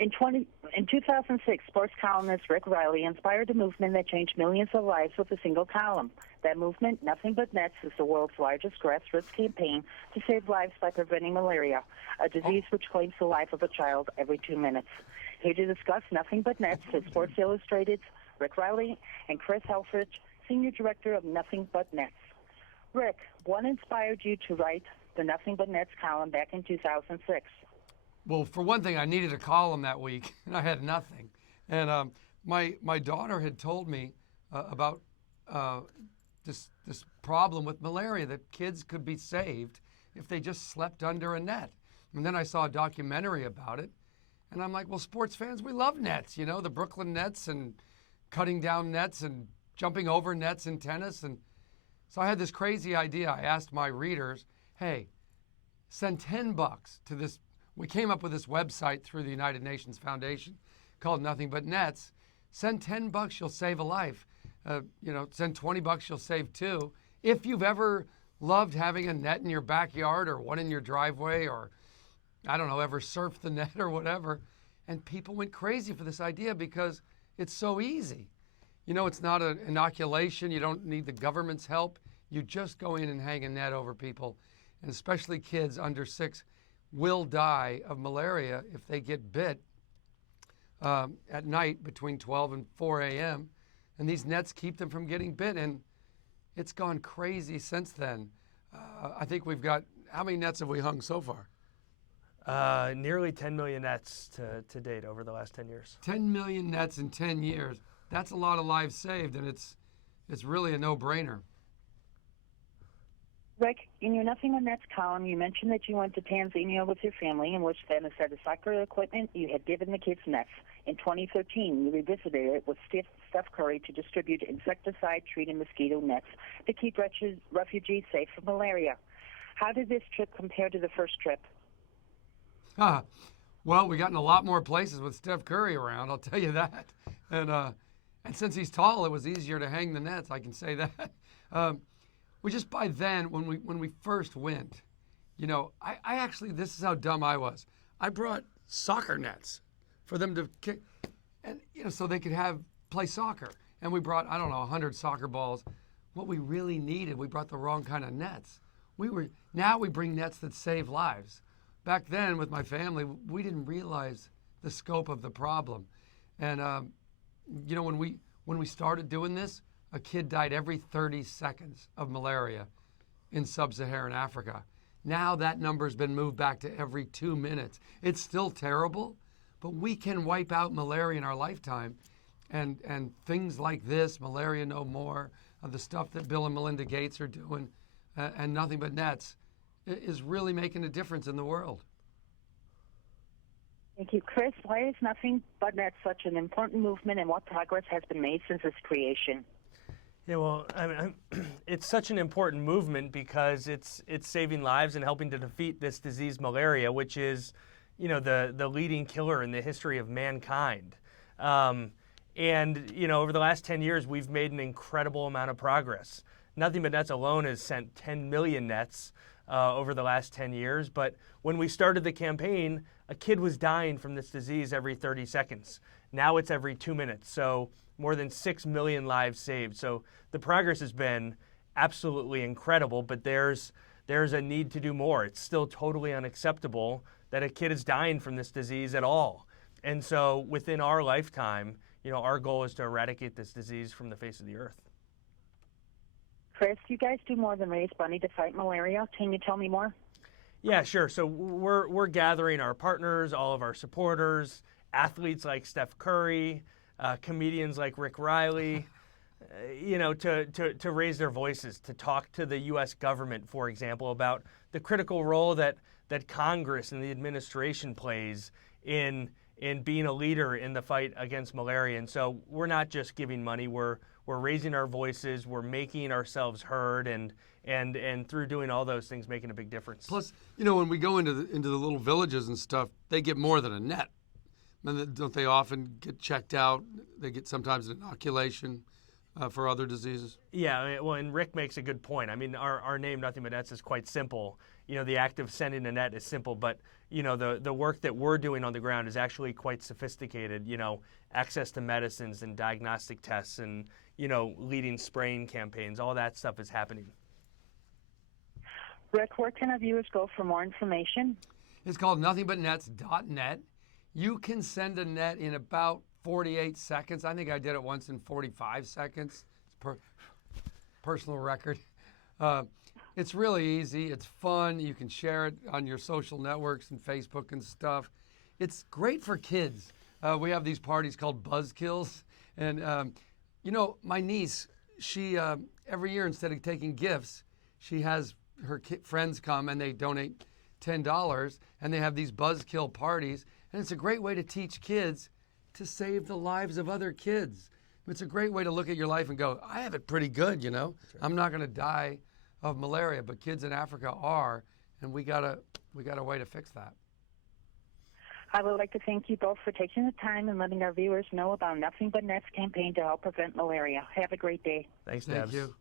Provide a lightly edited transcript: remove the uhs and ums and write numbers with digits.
In 2006, sports columnist Rick Reilly inspired a movement that changed millions of lives with a single column. That movement, Nothing But Nets, is the world's largest grassroots campaign to save lives by preventing malaria, a disease which claims the life of a child every 2 minutes. Here to discuss Nothing But Nets is Sports Illustrated's Rick Reilly and Chris Helfrich, Senior Director of Nothing But Nets. Rick, what inspired you to write the Nothing But Nets column back in 2006? Well, for one thing, I needed a column that week, and I had nothing. And my daughter had told me about this problem with malaria, that kids could be saved if they just slept under a net. And then I saw a documentary about it, and I'm like, well, sports fans, we love nets, you know, the Brooklyn Nets and cutting down nets and jumping over nets in tennis. And so I had this crazy idea. I asked my readers, hey, send $10 to this. We came up with this website through the United Nations Foundation called Nothing But Nets. Send $10, you'll save a life. Send $20, you'll save two. If you've ever loved having a net in your backyard or one in your driveway, or I don't know, ever surfed the net or whatever. And people went crazy for this idea because it's so easy. You know, it's not an inoculation. You don't need the government's help. You just go in and hang a net over people, and especially kids under 6 will die of malaria if they get bit at night between 12 and 4 a.m. And these nets keep them from getting bit. And it's gone crazy since then. I think we've got, how many nets have we hung so far? Nearly 10 million nets to date over the last 10 years. 10 million nets in 10 years. That's a lot of lives saved, and it's really a no-brainer. Rick, in your Nothing But Nets column, you mentioned that you went to Tanzania with your family, in which then instead of soccer equipment, you had given the kids nets. In 2013, you revisited it with Steph Curry to distribute insecticide-treated mosquito nets to keep refugees safe from malaria. How did this trip compare to the first trip? Well, we got in a lot more places with Steph Curry around, I'll tell you that. And since he's tall, it was easier to hang the nets, I can say that. We just, by then, when we first went, you know, I actually, this is how dumb I was. I brought soccer nets for them to kick, and you know, so they could play soccer. And we brought, I don't know, 100 soccer balls. What we really needed, we brought the wrong kind of nets. Now we bring nets that save lives. Back then, with my family, we didn't realize the scope of the problem. And you know, when we started doing this, a kid died every 30 seconds of malaria in Sub-Saharan Africa. Now that number's been moved back to every 2 minutes. It's still terrible, but we can wipe out malaria in our lifetime. And things like this, Malaria No More, the stuff that Bill and Melinda Gates are doing, and Nothing But Nets, is really making a difference in the world. Thank you. Chris, why is Nothing But Nets such an important movement, and what progress has been made since its creation? Yeah, well, it's such an important movement because it's saving lives and helping to defeat this disease, malaria, which is, you know, the leading killer in the history of mankind. And, you know, over the last 10 years, we've made an incredible amount of progress. Nothing But Nets alone has sent 10 million nets over the last 10 years. But when we started the campaign, a kid was dying from this disease every 30 seconds. Now it's every 2 minutes. So more than 6 million lives saved. So the progress has been absolutely incredible, but there's a need to do more. It's still totally unacceptable that a kid is dying from this disease at all. And so within our lifetime, you know, our goal is to eradicate this disease from the face of the earth. Chris, you guys do more than raise money to fight malaria. Can you tell me more? Yeah, sure. So we're gathering our partners, all of our supporters, athletes like Steph Curry, comedians like Rick Reilly, you know, to raise their voices, to talk to the U.S. government, for example, about the critical role that Congress and the administration plays in being a leader in the fight against malaria. And so we're not just giving money, we're raising our voices, we're making ourselves heard, and through doing all those things, making a big difference. Plus, you know, when we go into the little villages and stuff, they get more than a net. Don't they often get checked out? They get sometimes an inoculation for other diseases. Yeah, well, and Rick makes a good point. I mean, our name, Nothing But Nets, is quite simple. the act of sending a net is simple, but the work that we're doing on the ground is actually quite sophisticated. Access to medicines and diagnostic tests and leading spraying campaigns, all that stuff is happening. Rick, where can our viewers go for more information? It's called nothingbutnets.net. You can send a net in about 48 seconds. I think I did it once in 45 seconds. It's personal record. It's really easy. It's fun. You can share it on your social networks and Facebook and stuff. It's great for kids. We have these parties called Buzzkills. And, my niece, she, every year instead of taking gifts, she has her friends come and they donate $10 and they have these Buzzkill parties. And it's a great way to teach kids to save the lives of other kids. It's a great way to look at your life and go, I have it pretty good, Right. I'm not going to die of malaria, but kids in Africa are, and we got a way to fix that. I would like to thank you both for taking the time and letting our viewers know about Nothing But Nets campaign to help prevent malaria. Have a great day. Thanks, Thank Debs. you.